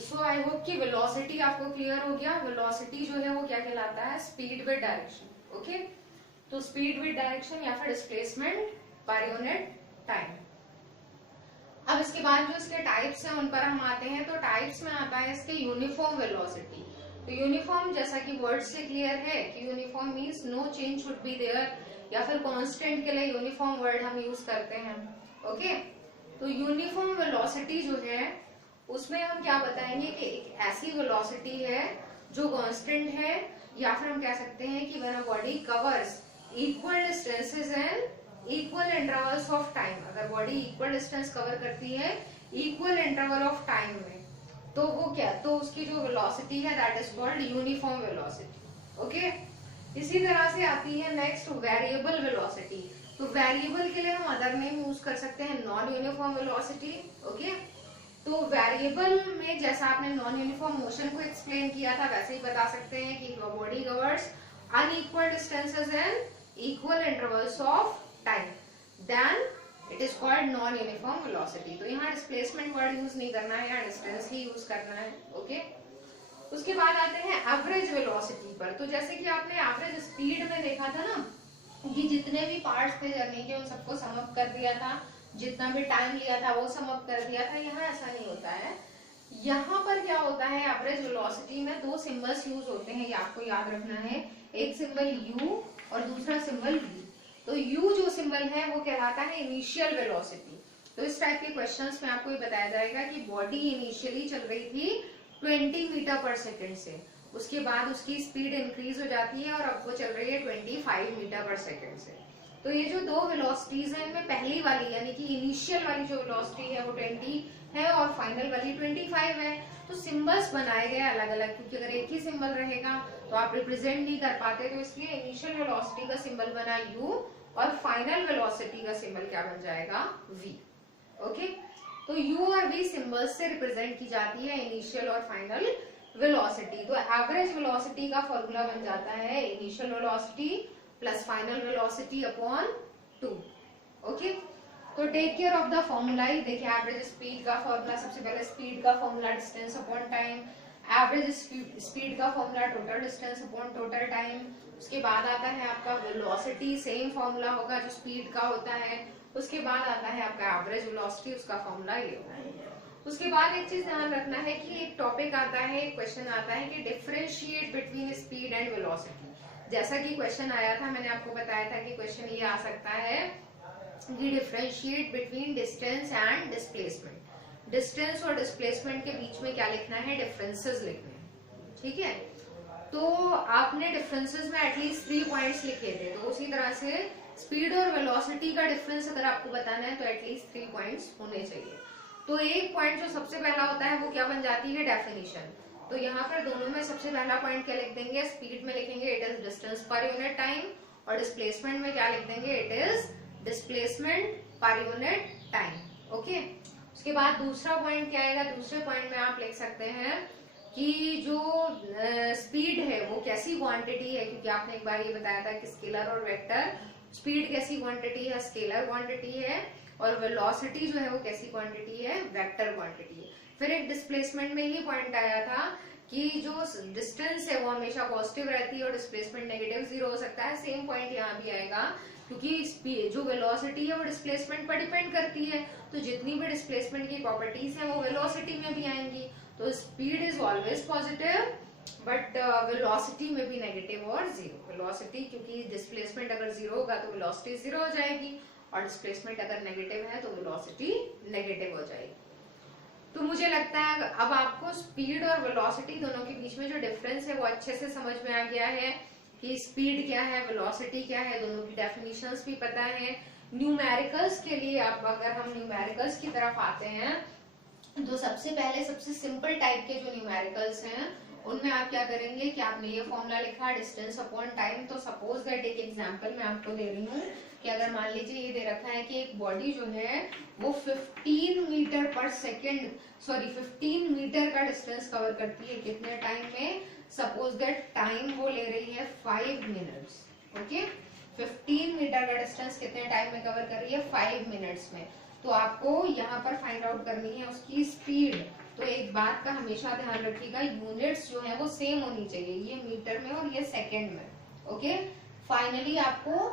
So I hope कि velocity आपको clear हो गया। वेलोसिटी जो है वो क्या कहलाता है? Speed with direction. ओके, तो स्पीड विद डायरेक्शन या फिर डिस्प्लेसमेंट पर यूनिट टाइम। अब इसके बाद जो इसके टाइप्स हैं उन पर हम आते हैं। तो टाइप्स में आता है इसके यूनिफॉर्म वेलोसिटी। तो यूनिफॉर्म जैसा कि वर्ड से क्लियर है कि uniform means no change should be there, या फिर कांस्टेंट के लिए यूनिफॉर्म वर्ड हम यूज करते हैं। ओके, तो यूनिफॉर्म वेलोसिटी जो है उसमें हम क्या बताएंगे कि एक ऐसी वेलोसिटी है जो कांस्टेंट है, या फिर हम कह सकते हैं कि when a body covers equal distances and equal intervals of time, अगर बॉडी इक्वल डिस्टेंस कवर करती है इक्वल इंटरवल ऑफ टाइम में, तो वो क्या, तो उसकी जो वेलोसिटी है that is called uniform velocity. Okay, इसी तरह से आती है नेक्स्ट वेरिएबल वेलोसिटी। तो वेरिएबल के लिए हम अदर नेम यूज कर सकते हैं नॉन यूनिफॉर्म वेलोसिटी। ओके, तो वेरिएबल में जैसा आपने नॉन यूनिफॉर्म मोशन को एक्सप्लेन किया था वैसे ही बता सकते हैं कि body covers unequal distances and equal intervals of time, then it is called non uniform velocity. तो यहाँ डिस्प्लेसमेंट वर्ड यूज नहीं करना है, यहाँ डिस्टेंस ही यूज करना है। ओके, उसके बाद आते हैं एवरेज वेलोसिटी पर। तो जैसे कि आपने एवरेज स्पीड में देखा था ना कि जितने भी पार्ट्स थे जर्नी के उन सबको सम अप कर दिया था, जितना भी टाइम लिया था वो सम अप कर दिया था। यहाँ ऐसा नहीं होता है। यहाँ पर क्या होता है, एवरेज वेलोसिटी में दो सिंबल्स यूज होते हैं, ये आपको याद रखना है। एक सिंबल यू और दूसरा सिंबल वी। तो यू जो सिंबल है वो कहलाता है इनिशियल वेलोसिटी। तो इस टाइप के क्वेश्चंस में आपको ये बताया जाएगा कि बॉडी इनिशियली चल रही थी 20 मीटर पर सेकेंड से, उसके बाद उसकी स्पीड इंक्रीज हो जाती है और अब वो चल रही है 25 मीटर पर सेकेंड से। तो ये जो दो वेलोसिटीज हैं इनमें पहली वाली यानी कि इनिशियल वाली जो वेलोसिटी है वो 20 है और फाइनल वाली 25 है। तो सिंबल्स बनाए गए अलग अलग, क्योंकि अगर एक ही सिंबल रहेगा तो आप रिप्रेजेंट नहीं कर पाते, तो इसलिए इनिशियल वेलोसिटी का सिंबल बना यू और फाइनल वेलोसिटी का सिंबल क्या बन जाएगा? वी। ओके, तो u और v सिंबल्स से रिप्रेजेंट की जाती है इनिशियल और फाइनल वेलोसिटी। तो एवरेज वेलोसिटी का फॉर्मूला बन जाता है initial velocity plus final velocity upon 2। Okay, तो take care of the formula ही देखिए। एवरेज स्पीड का फॉर्मूला, सबसे पहले स्पीड का formula distance upon time, average speed का formula total distance upon total time. उसके बाद आता है आपका वेलोसिटी, सेम फॉर्मूला होगा जो स्पीड का होता है। उसके बाद आता है आपका एवरेज वेलोसिटी, उसका फॉर्मूला ये होगा। उसके बाद एक चीज ध्यान रखना है कि एक टॉपिक आता है, एक क्वेश्चन आता है कि differentiate between speed and velocity. जैसा कि क्वेश्चन आया था, मैंने आपको बताया था कि क्वेश्चन ये आ सकता है कि differentiate between distance and displacement. Distance और डिस्प्लेसमेंट के बीच में क्या लिखना है? डिफरेंसेस लिखने हैं। ठीक है, तो आपने डिफरेंसेस में एटलीस्ट 3 पॉइंट्स लिखे थे, तो उसी तरह से स्पीड और वेलोसिटी का डिफरेंस अगर आपको बताना है तो एटलीस्ट 3 पॉइंट्स होने चाहिए। तो एक पॉइंट जो सबसे पहला होता है वो क्या बन जाती है? डेफिनेशन। तो यहाँ पर दोनों में सबसे पहला पॉइंट क्या लिख देंगे? स्पीड में लिखेंगे it is distance per unit time, और डिस्प्लेसमेंट में क्या लिख देंगे? It is displacement per unit time. Okay, उसके बाद दूसरा पॉइंट क्या आएगा? दूसरे पॉइंट में आप लिख सकते हैं कि जो स्पीड है वो कैसी क्वांटिटी है, क्योंकि आपने एक बार ये बताया था कि स्केलर और वेक्टर, स्पीड कैसी क्वांटिटी है? स्केलर क्वांटिटी है, और वेलोसिटी जो है वो कैसी क्वांटिटी है? वेक्टर क्वांटिटी है। फिर एक डिस्प्लेसमेंट में ही पॉइंट आया था कि जो डिस्टेंस है वो हमेशा पॉजिटिव रहती है और डिस्प्लेसमेंट नेगेटिव 0 हो सकता है। सेम पॉइंट यहाँ भी आएगा, क्योंकि जो वेलोसिटी है वो डिस्प्लेसमेंट पर डिपेंड करती है, तो जितनी भी डिस्प्लेसमेंट की प्रॉपर्टीज है वो वेलोसिटी में भी आएंगी। तो speed is always positive but velocity में भी नेगेटिव और 0। वेलोसिटी, क्योंकि डिस्प्लेसमेंट अगर 0 होगा तो वेलोसिटी 0 हो जाएगी, और डिस्प्लेसमेंट अगर नेगेटिव है तो वेलोसिटी नेगेटिव हो जाएगी। तो मुझे लगता है अब आपको स्पीड और वेलोसिटी दोनों के बीच में जो डिफरेंस है वो अच्छे से समझ में आ गया है कि स्पीड क्या है, वेलोसिटी क्या है, दोनों की डेफिनेशंस भी पता है। न्यूमेरिकल्स के लिए आप, अगर हम न्यूमेरिकल्स की तरफ आते हैं तो सबसे पहले सबसे सिंपल टाइप के जो न्यूमेरिकल्स हैं उनमें आप क्या करेंगे कि आपने ये फॉर्मूला लिखा डिस्टेंस अपॉन टाइम। तो सपोज दैट एक एग्जांपल मैं आपको दे रही हूँ कि अगर मान लीजिए ये दे रखा है कि एक बॉडी जो है वो 15 मीटर पर सेकेंड, सॉरी 15 मीटर का डिस्टेंस कवर करती है कितने टाइम में? सपोज दैट टाइम वो ले रही है 5 मिनट्स। ओके, 15 मीटर का डिस्टेंस कितने टाइम में कवर कर रही है? 5 मिनट्स में। तो आपको यहाँ पर फाइंड आउट करनी है उसकी स्पीड। तो एक बात का हमेशा ध्यान रखिएगा, यूनिट्स जो है वो सेम होनी चाहिए, ये मीटर में और ये सेकंड में। ओके, फाइनली आपको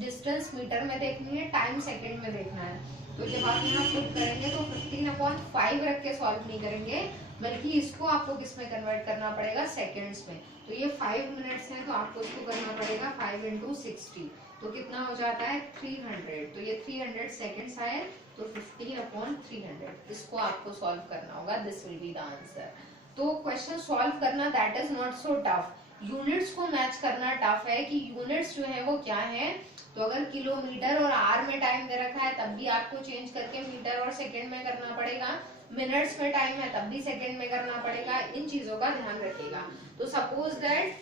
डिस्टेंस मीटर में देखनी है, टाइम सेकंड में देखना है। तो जब आप यहाँ पुट करेंगे तो 15/5 रख के सॉल्व नहीं करेंगे, बल्कि इसको आपको किस में कन्वर्ट करना पड़ेगा, सेकंड्स में। तो ये 5 मिनट्स है, तो आपको इसको करना पड़ेगा 5 × 60, तो कितना हो जाता है 300। तो ये 300 सेकंड्स आए, तो 50/300 इसको आपको सॉल्व करना होगा। This will be the answer. तो क्वेश्चन सॉल्व करना that is not so tough, units को मैच करना टफ है कि यूनिट्स जो है वो क्या है। तो अगर किलोमीटर और आर में टाइम दे रखा है तब भी आपको चेंज करके मीटर और सेकंड में करना पड़ेगा, मिनट्स में टाइम है तब भी सेकंड में करना पड़ेगा, इन चीजों का ध्यान रखिएगा। तो सपोज दैट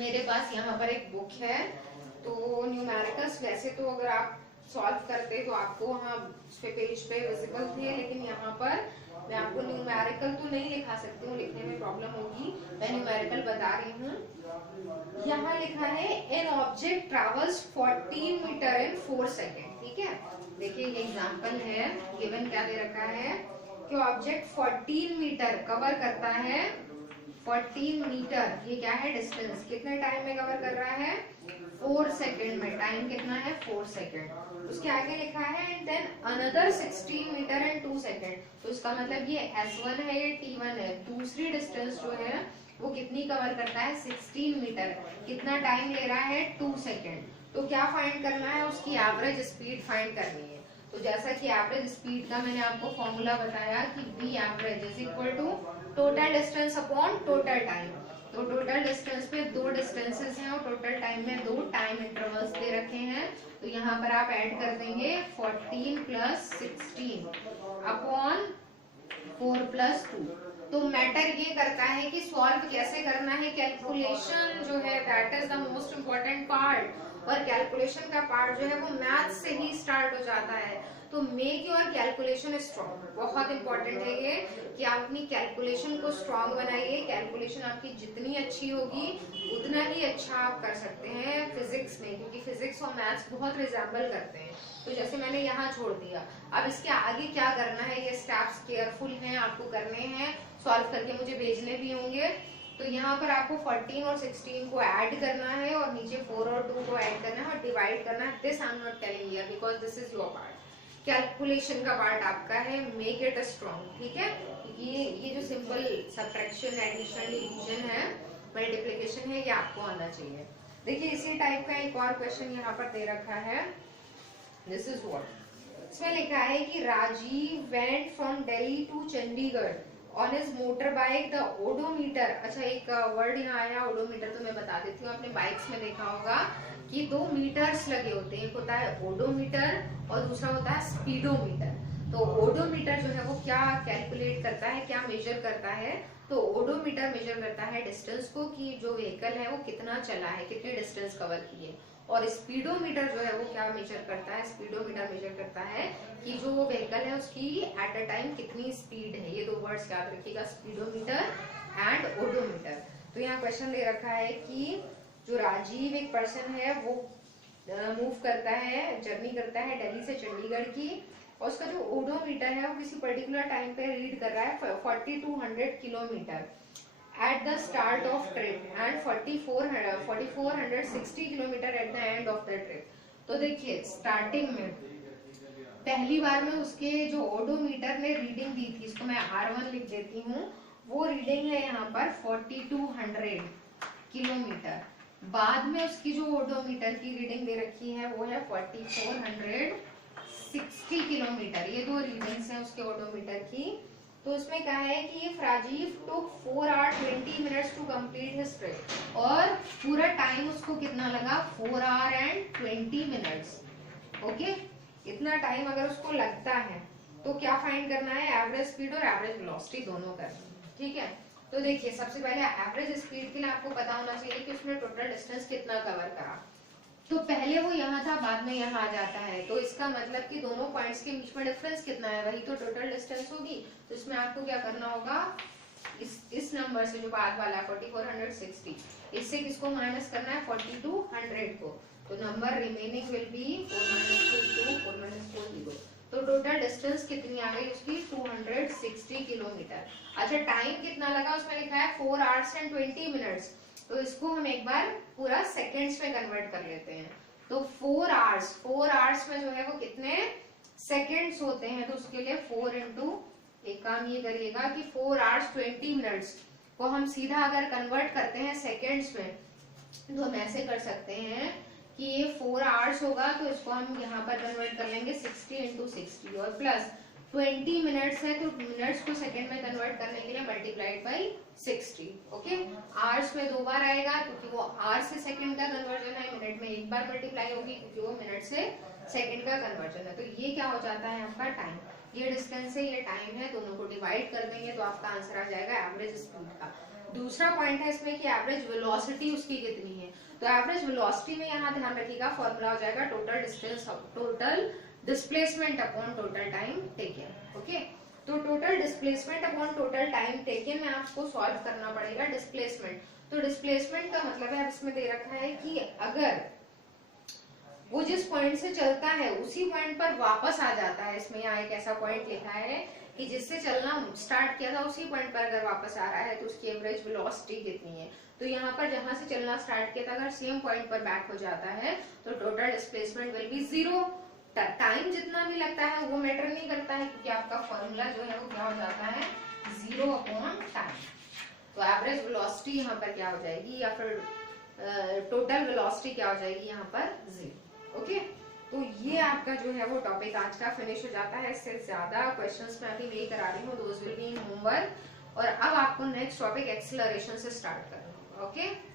मेरे पास यहाँ पर एक बुक है, तो न्यूमेरिकल्स वैसे तो अगर आप सॉल्व करते तो आपको वहाँ पेज पे विजिबल थे, लेकिन यहाँ पर मैं आपको न्यूमेरिकल तो नहीं लिखा सकती हूँ, लिखने में प्रॉब्लम होगी, मैं न्यूमेरिकल बता रही हूँ। यहाँ लिखा है an object travels 14 metre in 4 second. ठीक है, देखिए ये एग्जांपल है, गिवन क्या दे रखा है कि ऑब्जेक्ट 14 मीटर कवर करता है, 14 मीटर ये क्या है डिस्टेंस, कितने टाइम में कवर कर रहा है 4 सेकेंड में, टाइम कितना है 4 सेकेंड। उसके आगे लिखा है and then another 16 metre in 2 second. तो इसका मतलब ये S1 है, ये T1 है, दूसरी डिस्टेंस जो है वो कितनी कवर करता है 16 मीटर, कितना टाइम ले रहा है 2 सेकेंड। तो क्या फाइंड करना है, उसकी एवरेज स्पीड फाइंड करनी है। तो जैसा कि एवरेज स्पीड का मैंने आपको फॉर्मूला बताया कि V average is equal to total distance upon total time. तो टोटल डिस्टेंस में 2 डिस्टेंसेस हैं और टोटल टाइम में 2 टाइम इंटरवल्स दे रखे हैं। तो यहाँ पर आप ऐड कर देंगे 14 + 16 अपॉन 4 + 2। तो मैटर ये करता है कि सॉल्व कैसे करना है, कैलकुलेशन जो है that is the most important part, और कैलकुलेशन का पार्ट जो है वो मैथ से ही स्टार्ट हो जाता है। तो मेक योर कैलकुलेशन स्ट्रॉन्ग, बहुत इंपॉर्टेंट है ये कि आप अपनी कैलकुलेशन को स्ट्रॉन्ग बनाइए। कैलकुलेशन आपकी जितनी अच्छी होगी उतना ही अच्छा आप कर सकते हैं फिजिक्स में, क्योंकि फिजिक्स और मैथ्स बहुत रिजेंबल करते हैं। तो जैसे मैंने यहाँ छोड़ दिया, अब इसके आगे क्या करना है, ये स्टेप्स केयरफुल हैं आपको करने हैं, सॉल्व करके मुझे भेजने भी होंगे। तो यहाँ पर आपको 14 और 16 को ऐड करना है और नीचे 4 और 2 को ऐड करना है और डिवाइड करना है। This I am not telling here because this is your part, calculation का पार्ट आपका है, मेक इट स्ट्रॉन्ग। ठीक है, ये जो सिंपल सब्ट्रैक्शन, एडिशन, डिवीजन है, मल्टीप्लिकेशन है, ये आपको आना चाहिए। देखिए इसी टाइप का एक और क्वेश्चन यहाँ पर दे रखा है, दिस इज व्हाट, इसमें लिखा है कि Rajeev went from Delhi to Chandigarh on his motor bike the odometer. अच्छा एक वर्ड यहाँ आया ओडोमीटर, तो मैं बता देती हूँ, आपने बाइक्स में देखा होगा कि 2 मीटर्स लगे होते हैं, एक होता है ओडोमीटर और दूसरा होता है स्पीडोमीटर। तो ओडोमीटर जो है वो क्या कैलकुलेट करता है, क्या मेजर करता है, तो ओडोमीटर मेजर करता है डिस्टेंस को कि जो व्हीकल है वो कितना चला है, कितनी डिस्टेंस कवर की है। और स्पीडोमीटर जो है वो क्या मेजर करता है, स्पीडोमीटर मेजर करता है कि जो व्हीकल है उसकी एट अ टाइम कितनी स्पीड है। ये 2 वर्ड्स याद रखिएगा, स्पीडोमीटर एंड ओडोमीटर। तो यहाँ क्वेश्चन दे रखा है कि जो राजीव एक पर्सन है वो मूव करता है, जर्नी करता है दिल्ली से चंडीगढ़ की, और उसका जो ओडोमीटर है वो किसी पर्टिकुलर टाइम पे रीड कर रहा है 4200 kilometre at the start of trip and 4460 kilometre at the end of the trip। तो देखिए स्टार्टिंग में पहली बार में उसके जो ओडोमीटर ने रीडिंग दी थी, इसको मैं R1 लिख देती हूँ, वो रीडिंग है यहाँ पर 4200 किलोमीटर। बाद में उसकी जो ओडोमीटर की रीडिंग दे रखी है वो है 4460 किलोमीटर। ये 2 रीडिंग्स हैं उसके ओडोमीटर की। तो उसमें कहा है कि ये Rajeev took 4 hours 20 minutes to complete his trip, और पूरा टाइम उसको कितना लगा 4 hours and 20 minutes। ओके, इतना टाइम अगर उसको लगता है तो क्या फाइंड करना है, एवरेज स्पीड और एवरेज वेलोसिटी दोनों करना है। ठीक है, तो देखिए सबसे पहले एवरेज स्पीड के लिए आपको पता होना चाहिए कि उसने टोटल डिस्टेंस कितना कवर करा। तो पहले वो यहाँ था, बाद में यहाँ आ जाता है, तो इसका मतलब कि दोनों पॉइंट्स के बीच में डिफरेंस कितना है, वही तो टोटल डिस्टेंस होगी। तो इसमें आपको क्या करना होगा, इस नंबर से जो बाद वाला 4460, इससे किसको माइनस करना है 4200 को। तो नंबर रिमेनिंग विल बी 4 - 2 2 4 - 4 0। तो तो टोटल डिस्टेंस कितनी आ गई उसकी 260 किलोमीटर। अच्छा टाइम कितना लगा, उसमें लिखा है 4 hours and 20 minutes, तो इसको हम एक बार पूरा सेकेंड्स में कन्वर्ट कर लेते हैं। तो 4 hours में जो है वो कितने सेकेंड्स होते हैं, तो उसके लिए 4 इंटू, एक काम ये करिएगा कि 4 hours 20 minutes को हम सीधा अगर कन्वर्ट करते हैं सेकेंड्स में, तो हम ऐसे कर सकते हैं कि ये 4 hours होगा, तो इसको हम यहाँ पर कन्वर्ट कर लेंगे 60 इंटू 60 और प्लस 20 मिनट्स है, तो मिनट्स को सेकंड में कन्वर्ट करने के लिए मल्टीप्लाइड बाई 60। ओके, आवर्स में 2 बार आएगा क्योंकि वो आवर्स से सेकंड का कन्वर्जन है, मिनट में 1 बार मल्टीप्लाई होगी क्योंकि वो मिनट से सेकंड का कन्वर्जन है। तो ये क्या हो जाता है आपका टाइम, ये डिस्टेंस है, ये टाइम है, दोनों को डिवाइड कर देंगे तो आपका आंसर आ जाएगा एवरेज स्पीड का। दूसरा पॉइंट है इसमें कि एवरेज वेलोसिटी उसकी कितनी है, तो एवरेज वेलोसिटी में यहाँ ध्यान रखिएगा फॉर्मूला हो जाएगा total distance, total displacement upon total time taken. Okay, तो total displacement upon total time taken में आपको सॉल्व करना पड़ेगा डिस्प्लेसमेंट। तो डिस्प्लेसमेंट का मतलब है, अब इसमें दे रखा है कि अगर वो जिस पॉइंट से चलता है उसी पॉइंट पर वापस आ जाता है, इसमें यहाँ एक ऐसा पॉइंट लिखा है कि जिससे चलना स्टार्ट किया था उसी पॉइंट पर अगर वापस आ रहा है तो उसकी एवरेज वेलोसिटी कितनी है। तो यहाँ पर जहां से चलना स्टार्ट किया था अगर सेम पॉइंट पर बैक हो जाता है तो total displacement will be 0। Time जितना भी लगता है वो मैटर नहीं करता है क्योंकि आपका फॉर्मूला जो है वो क्या हो जाता है 0 अपॉन टाइम। तो एवरेज वेलोसिटी यहाँ पर क्या हो जाएगी, या फिर टोटल वेलोसिटी क्या हो जाएगी यहाँ पर 0। ओके, तो ये आपका जो है वो टॉपिक आज का फिनिश हो जाता है। इससे ज्यादा क्वेश्चंस मैं अभी नहीं करा रही हूँ, those will be in homework. और अब आपको नेक्स्ट टॉपिक एक्सेलरेशन से स्टार्ट करना होगा। ओके।